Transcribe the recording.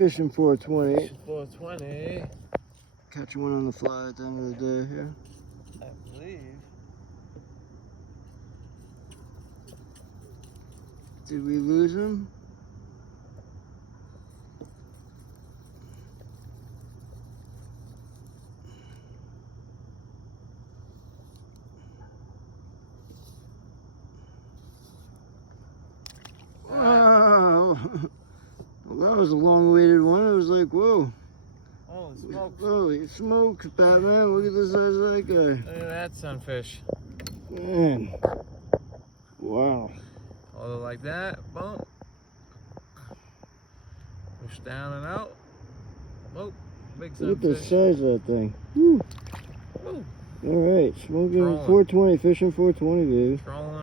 Fishing 420. Fishing 420. Catching one on the fly at the end of the day here. I believe. Did we lose him? Wow! Well, that was a long-awaited one. It was like, whoa. Holy smokes. Holy smokes, Batman. Look at the size of that guy. Look at that sunfish. Man. Wow. Hold it like that. Boom. Push down and out. Whoa. Big sunfish. Look at the size of that thing. Woo. Woo. All right. Smoking Throwing. 420. Fishing 420, baby. Throwing.